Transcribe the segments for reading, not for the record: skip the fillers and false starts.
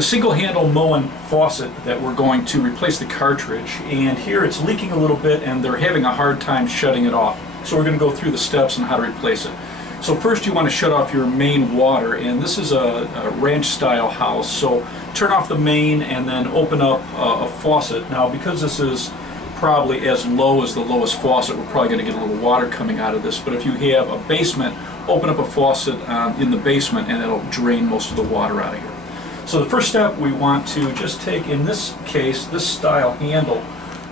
The single handle Moen faucet that we're going to replace the cartridge, and here it's leaking a little bit and they're having a hard time shutting it off. So we're going to go through the steps on how to replace it. So first you want to shut off your main water, and this is a ranch style house, so turn off the main and then open up a faucet. Now because this is probably as low as the lowest faucet, we're probably going to get a little water coming out of this, but if you have a basement, open up a faucet in the basement and it'll drain most of the water out of here. So the first step we want to just take, in this case, this style handle,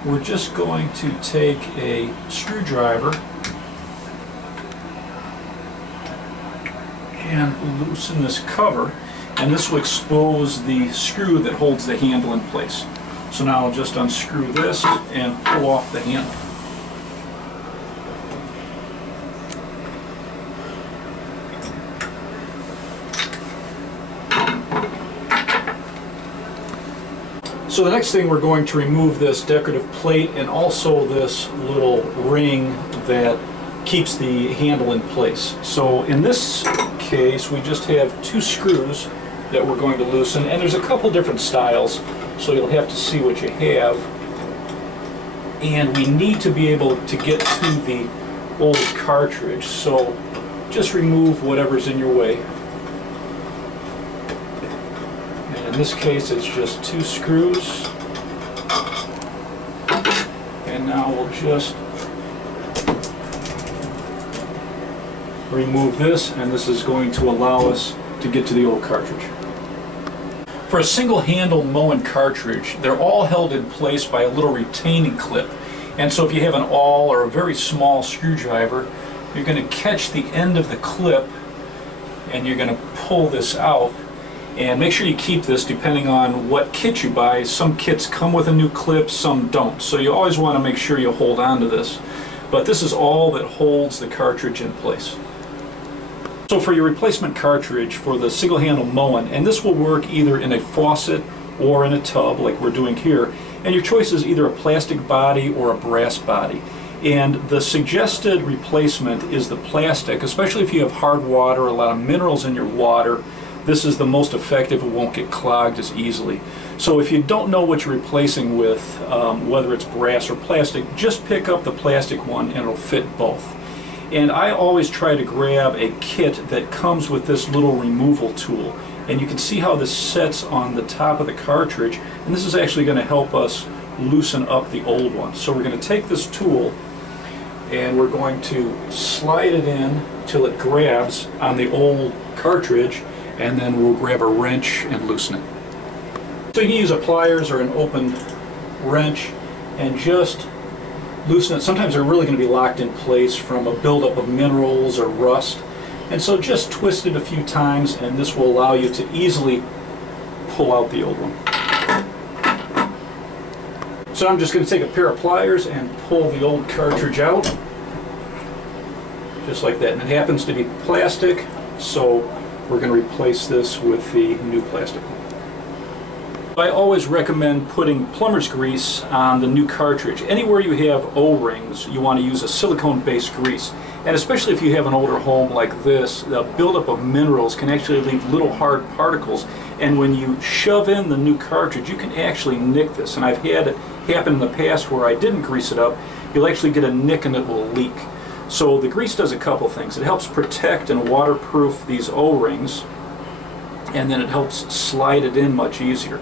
we're just going to take a screwdriver and loosen this cover, and this will expose the screw that holds the handle in place. So now I'll just unscrew this and pull off the handle. So the next thing, we're going to remove this decorative plate and also this little ring that keeps the handle in place. So in this case we just have two screws that we're going to loosen, and there's a couple different styles, so you'll have to see what you have. And we need to be able to get to the old cartridge, so just remove whatever's in your way. In this case it's just two screws, and now we'll just remove this, and this is going to allow us to get to the old cartridge. For a single handle Moen cartridge, they're all held in place by a little retaining clip, and so if you have an awl or a very small screwdriver, you're going to catch the end of the clip and you're going to pull this out. And make sure you keep this depending on what kit you buy. Some kits come with a new clip, some don't. So you always want to make sure you hold on to this. But this is all that holds the cartridge in place. So for your replacement cartridge for the single handle Moen, and this will work either in a faucet or in a tub like we're doing here, and your choice is either a plastic body or a brass body. And the suggested replacement is the plastic, especially if you have hard water, a lot of minerals in your water. This is the most effective. It won't get clogged as easily. So if you don't know what you're replacing with, whether it's brass or plastic, just pick up the plastic one and it'll fit both. And I always try to grab a kit that comes with this little removal tool. And you can see how this sets on the top of the cartridge, and this is actually going to help us loosen up the old one. So we're going to take this tool and we're going to slide it in till it grabs on the old cartridge, and then we'll grab a wrench and loosen it. So you can use a pliers or an open wrench and just loosen it. Sometimes they're really going to be locked in place from a buildup of minerals or rust, and so just twist it a few times and this will allow you to easily pull out the old one. So I'm just going to take a pair of pliers and pull the old cartridge out, just like that. And it happens to be plastic, so we're going to replace this with the new plastic one. I always recommend putting plumber's grease on the new cartridge. Anywhere you have O-rings, you want to use a silicone-based grease. And especially if you have an older home like this, the buildup of minerals can actually leave little hard particles. And when you shove in the new cartridge, you can actually nick this. And I've had it happen in the past where I didn't grease it up. You'll actually get a nick and it will leak. So the grease does a couple things. It helps protect and waterproof these O-rings, and then it helps slide it in much easier.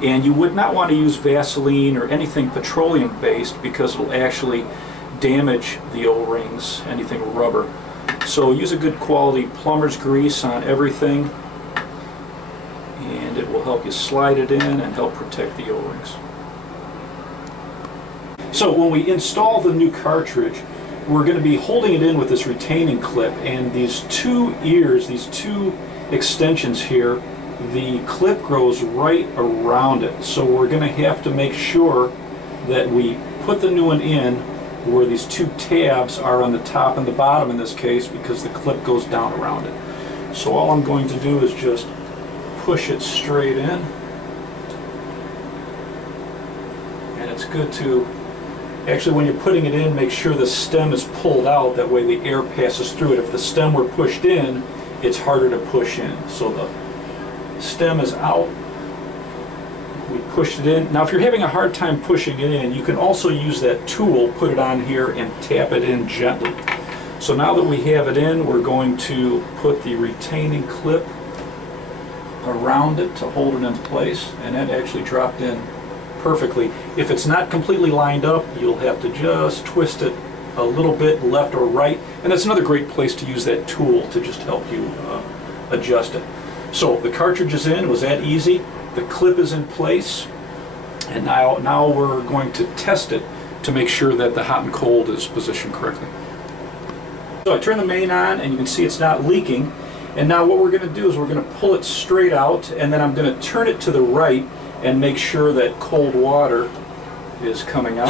And you would not want to use Vaseline or anything petroleum based because it'll actually damage the O-rings, anything rubber. So use a good quality plumber's grease on everything, and it will help you slide it in and help protect the O-rings. So when we install the new cartridge, we're going to be holding it in with this retaining clip, and these two ears, these two extensions here, the clip grows right around it. So we're going to have to make sure that we put the new one in where these two tabs are on the top and the bottom in this case, because the clip goes down around it. So all I'm going to do is just push it straight in, and it's good to actually, when you're putting it in, make sure the stem is pulled out, that way the air passes through it. If the stem were pushed in, it's harder to push in. So the stem is out, We pushed it in. Now if you're having a hard time pushing it in, you can also use that tool, put it on here and tap it in gently. So now that we have it in, we're going to put the retaining clip around it to hold it in place, and that actually dropped in perfectly. If it's not completely lined up, you'll have to just twist it a little bit left or right, and that's another great place to use that tool to just help you adjust it. So the cartridge is in. It was that easy. The clip is in place, and now we're going to test it to make sure that the hot and cold is positioned correctly. So I turn the main on, and you can see it's not leaking. And now what we're going to do is we're going to pull it straight out, and then I'm going to turn it to the right and make sure that cold water is coming out.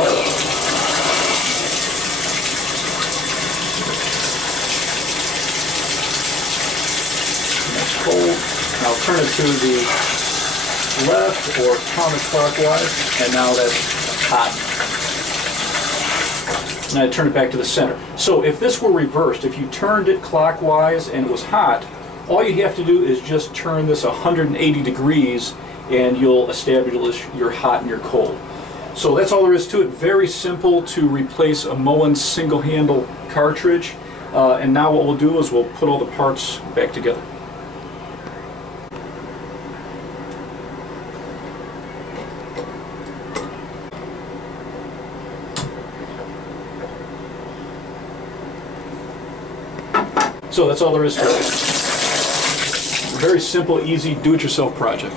That's cold. I'll turn it to the left or counterclockwise, and now that's hot. And I turn it back to the center. So if this were reversed, if you turned it clockwise and it was hot, all you have to do is just turn this 180 degrees and you'll establish your hot and your cold. So that's all there is to it. Very simple to replace a Moen single handle cartridge. And now what we'll do is we'll put all the parts back together. So that's all there is to it. Very simple, easy, do-it-yourself project.